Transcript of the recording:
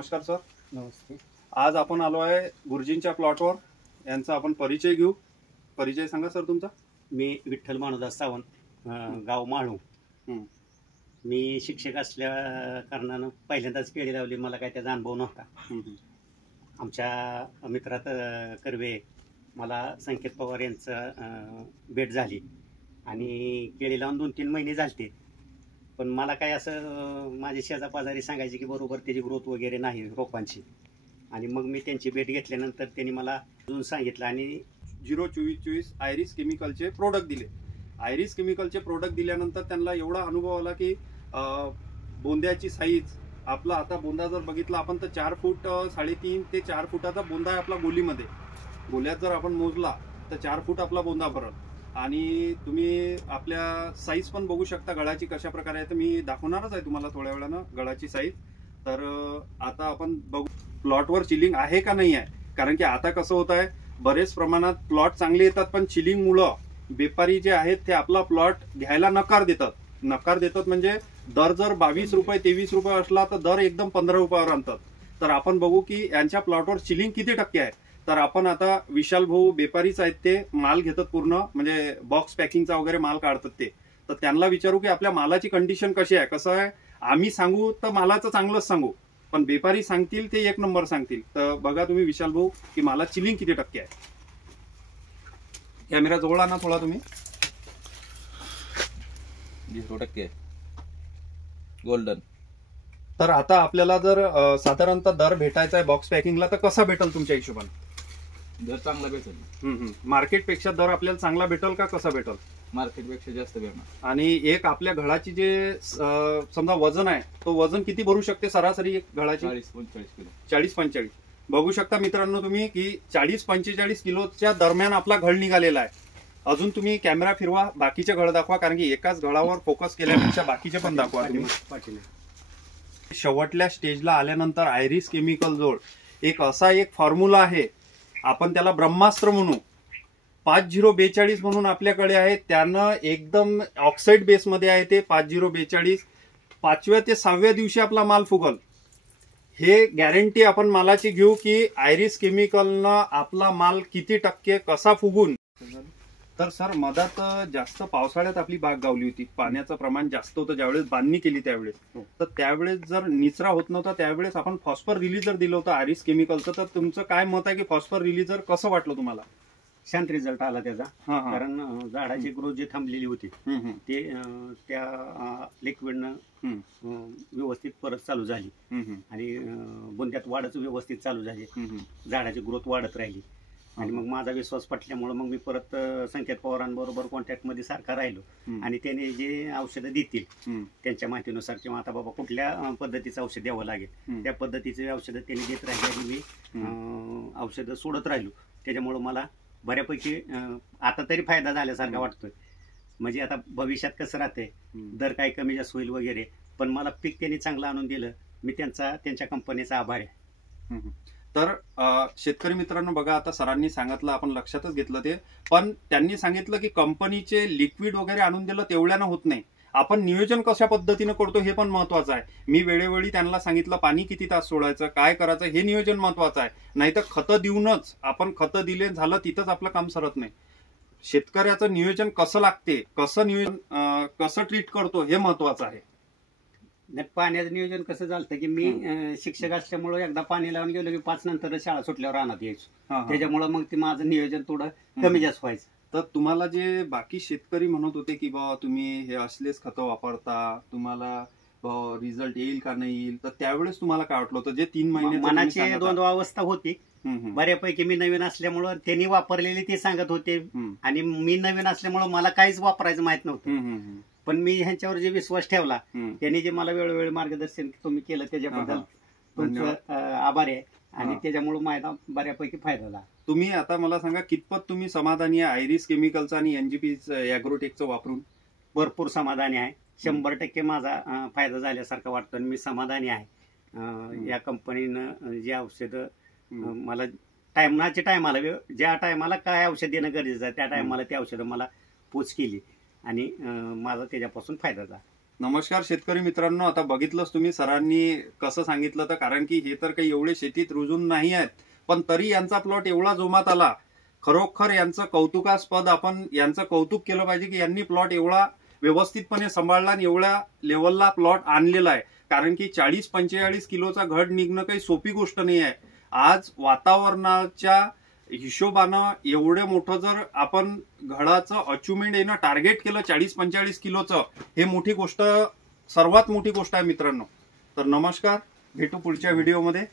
नमस्कार सर. नमस्ते. आज आपण आलो आहे गुरुजींच्या प्लॉटवर. यांचा आपण परिचय घेऊ. परिचय सांगा सर तुमचा. मी विठ्ठल मानुदास सावंत, गाव माळू. मी शिक्षक असल्या कारणानं पहिल्यांदाच केळी लावली. मला काय त्याचा अनुभव नव्हता. आमच्या मित्रात कर्वे मला संकेत पवार यांचं भेट झाली आणि केळी लावून 2-3 महिने झालते. पण मला काय असं माझे शेजापाजारी सांगायचे की बरोबर त्याची ग्रोथ वगैरे नाही रोपांची. आणि मग मी त्यांची भेट घेतल्यानंतर त्यांनी मला अजून सांगितलं आणि 02424 आयरिस केमिकलचे प्रोडक्ट दिले. आयरिस केमिकलचे प्रोडक्ट दिल्यानंतर त्यांना एवढा अनुभव आला की बोंद्याची साईज आपला आता बोंदा जर बघितला आपण तर 4 फूट 3.5 ते 4 फुटाचा बोंदा आहे आपला गोलीमध्ये. गोल्यात जर आपण मोजला तर 4 फूट आपला बोंदा परत. आणि तुम्ही आपल्या साईज पण बघू शकता गळाची कशा प्रकारे आहे. तर मी दाखवणारच आहे तुम्हाला थोड्या वेळानं गळाची साईज. तर आता आपण बघू प्लॉटवर चिलिंग आहे का नाही आहे. कारण की आता कसं होत आहे बरेच प्रमाणात प्लॉट चांगले येतात पण चिलिंगमुळं व्यापारी जे आहेत ते आपला प्लॉट घ्यायला नकार देतात म्हणजे दर जर 22 रुपये 23 रुपये असला तर दर एकदम 15 रुपयावर आणतात. तर आपण बघू की यांच्या प्लॉटवर चिलिंग किती टक्के आहे. तर आपण आता विशाल भाऊ व्यापारीच आहेत, ते माल घेतात पूर्ण म्हणजे बॉक्स पॅकिंगचा वगैरे माल काढतात ते. तर त्यांना विचारू की आपल्या मालाची कंडिशन कशी आहे. कसं आहे आम्ही सांगू तर मालाचं चांगलंच सांगू पण व्यापारी सांगतील ते 1 नंबर सांगतील. तर बघा तुम्ही विशाल भाऊ की मला चिलिंग किती टक्के आहे. कॅमेरा जवळ आणा थोडा तुम्ही. 0% गोल्डन. तर आता आपल्याला जर साधारणतः दर भेटायचा आहे बॉक्स पॅकिंगला तर कसा भेटेल तुमच्या हिशोबाने. दर चांगला भेटेल. मार्केटपेक्षा दर आपल्याला चांगला भेटेल का कसा भेटेल. मार्केटपेक्षा जास्त भेटणार. आणि एक आपल्या घडाची जे समजा वजन आहे तो वजन किती भरू शकते सरासरी एक घडाची. 40-45 किलो. 40-45 बघू शकता मित्रांनो तुम्ही की 40-45 किलोच्या दरम्यान आपला घड निघालेला आहे. अजून तुम्ही कॅमेरा फिरवा बाकीचे घड दाखवा कारण की एकाच घडावर फोकस केल्यापेक्षा बाकीचे पण दाखवा तुम्ही. शेवटल्या स्टेजला आल्यानंतर आयरिस केमिकल जोड एक असा एक फॉर्म्युला आहे आपण त्याला ब्रह्मास्त्र म्हणू. 5042 म्हणून आपल्याकडे आहे. त्यानं एकदम ऑक्साईड बेसमध्ये आहे ते 5042. 5व्या ते 6व्या दिवशी आपला माल फुगल हे गॅरंटी आपण मालाची घेऊ की आयरिस केमिकलनं आपला माल किती टक्के कसा फुगून. तर सर मधात जास्त पावसाळ्यात आपली बाग गावली होती. पाण्याचं प्रमाण जास्त होतं ज्यावेळेस बांधणी केली त्यावेळेस. तर त्यावेळेस जर निचरा होत नव्हता त्यावेळेस आपण फॉस्फर रिलीजर दिलं होतं आयरिस केमिकलचं. तर तुमचं काय मत आहे की फॉस्फर रिलीजर कसं वाटलं तुम्हाला. शांत रिझल्ट आला त्याचा. कारण झाडाची ग्रोथ जी थांबलेली होती ते त्या लिक्विडनं व्यवस्थित परत चालू झाली आणि बुंद्यात वाढच व्यवस्थित चालू झाली. झाडाची ग्रोथ वाढत राहिली आणि मग माझा विश्वास पटल्यामुळे मग मी परत संकेत पवारांबरोबर कॉन्टॅक्टमध्ये सारखा राहिलो आणि त्याने जे औषधं देतील त्यांच्या माहितीनुसार किंवा आता बाबा कुठल्या पद्धतीचं औषध द्यावं लागेल त्या पद्धतीचे औषधं त्यांनी देत राहिले आणि मी औषधं सोडत राहिलो. त्याच्यामुळं मला बऱ्यापैकी आता तरी फायदा झाल्यासारखा वाटतोय. म्हणजे आता भविष्यात कसं राहते दर काय कमी जास्त होईल वगैरे पण मला पीक त्यांनी चांगलं आणून दिलं. मी त्यांच्या कंपनीचा आभार आहे. तर शेतकरी मित्रांनो बघा आता सरांनी सांगितलं आपण लक्षातच घेतलं ते. पण त्यांनी सांगितलं की कंपनीचे लिक्विड वगैरे आणून दिलं तेवढ्यानं होत नाही. आपण नियोजन कशा पद्धतीनं करतो हे पण महत्वाचं आहे. मी वेळोवेळी त्यांना सांगितलं पाणी किती तास सोडायचं काय करायचं हे नियोजन महत्वाचं आहे. नाहीतर खतं देऊनच आपण खतं दिले झालं तिथंच आपलं काम सरत नाही. शेतकऱ्याचं नियोजन कसं लागते कसं ट्रीट करतो हे महत्वाचं आहे. पाण्याचं नियोजन कसं झालं की मी शिक्षक असल्यामुळे एकदा पाणी लावून गेलो की 5 नंतर शाळा सुटल्यावर रानात यायचो. त्याच्यामुळे मग ते माझं नियोजन थोडं कमी जास्त व्हायचं. तर तुम्हाला जे बाकी शेतकरी म्हणत होते की बा तुम्ही हे असलेच खतं वापरता तुम्हाला रिझल्ट येईल का नाही येईल तर त्यावेळेस तुम्हाला काय वाटलं होतं जे 3 महिने मनाची द्वंद्वावस्था होती. बऱ्यापैकी मी नवीन असल्यामुळं त्यांनी वापरलेली ते सांगत होते आणि मी नवीन असल्यामुळं मला काहीच वापरायचं माहित नव्हतं. पण मी ह्यांच्यावर जे विश्वास ठेवला त्यांनी जे मला वेळोवेळी मार्गदर्शन तुम्ही केलं त्याच्याबद्दल तुमचं आभार आहे आणि त्याच्यामुळे माझा बऱ्यापैकी फायदा झाला. तुम्ही आता मला सांगा कितपत तुम्ही समाधानी आहे आयरिस केमिकलचा आणि एनजीपी ॲग्रोटेकचं वापरून. भरपूर समाधानी आहे. 100% माझा फायदा झाल्यासारखा वाटतो आणि मी समाधानी आहे. या कंपनीनं जे औषधं मला टायमाला ज्या टायमाला काय औषध देणं गरजेचं आहे त्या टायमाला ते औषधं मला पोच केली आणि माझा त्याच्यापासून फायदा झाला. नमस्कार शेतकरी मित्रांनो, आता बघितलंच तुम्ही सरांनी कसं सांगितलं, तर कारण की हे तर काही एवढे शेतीत रुजून नाही आहेत, पण तरी यांचा प्लॉट एवढा जोमात आला. खरोखर यांचं कौतुकास्पद, आपण यांचं कौतुक केलं पाहिजे की यांनी प्लॉट एवढा व्यवस्थितपणे सांभाळला आणि एवढ्या लेवलला प्लॉट आणलेला आहे. कारण की 40-45 किलोचा घड निघणं काही सोपी गोष्ट नाही आहे. आज वातावरणाच्या हिशोबानं एवढं मोठं जर आपण घडाचं अचिव्हमेंट येणं टार्गेट केलं 40-45 किलोचं, हे मोठी गोष्ट, सर्वात मोठी गोष्ट आहे मित्रांनो. तर नमस्कार, भेटू पुढच्या व्हिडिओमध्ये.